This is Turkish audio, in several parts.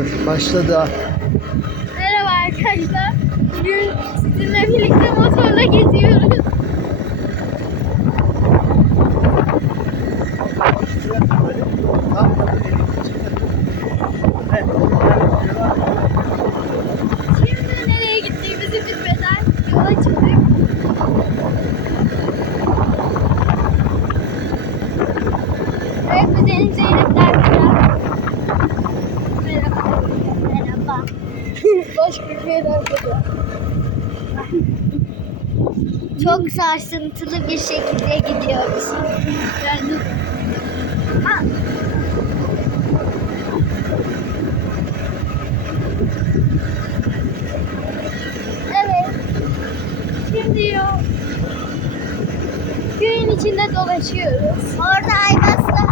Tamamdır. Başladı. Merhaba arkadaşlar. Bugün sizinle birlikte motorla geziyoruz. Şimdi nereye gittiğimizi bilmeden yola çıktık. Evet, kuzenim Zeynep'ler burada. Merhaba. Merhaba. Başka bir. Çok sarsıntılı bir şekilde gidiyoruz. Ha. Evet. Şimdi yok. Köyün içinde dolaşıyoruz. Orada Ayvaslı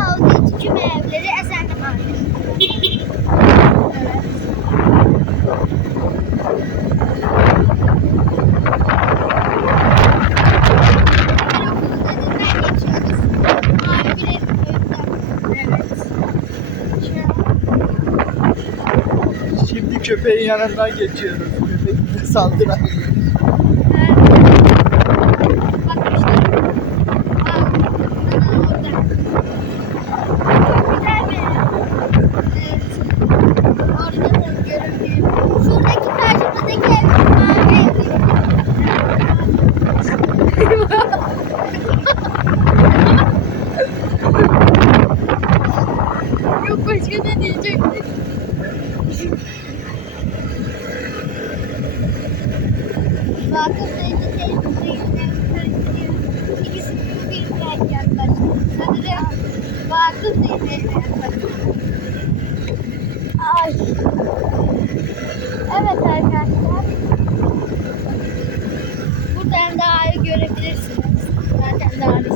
köpeğin yanından geçiyoruz. Köpek saldıran. Yok başka ne diyecektim?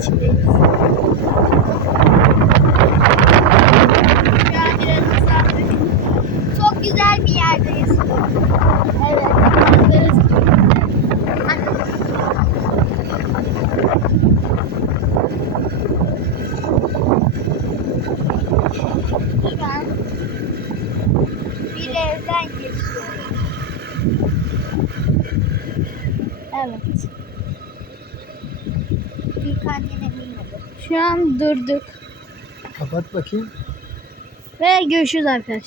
Çok güzel bir yerdeyiz. Evet. bir evden geçiyoruz. Evet. Bir kendine binmedi. Şu an durduk. Kapat bakayım. Ve görüşürüz arkadaşlar.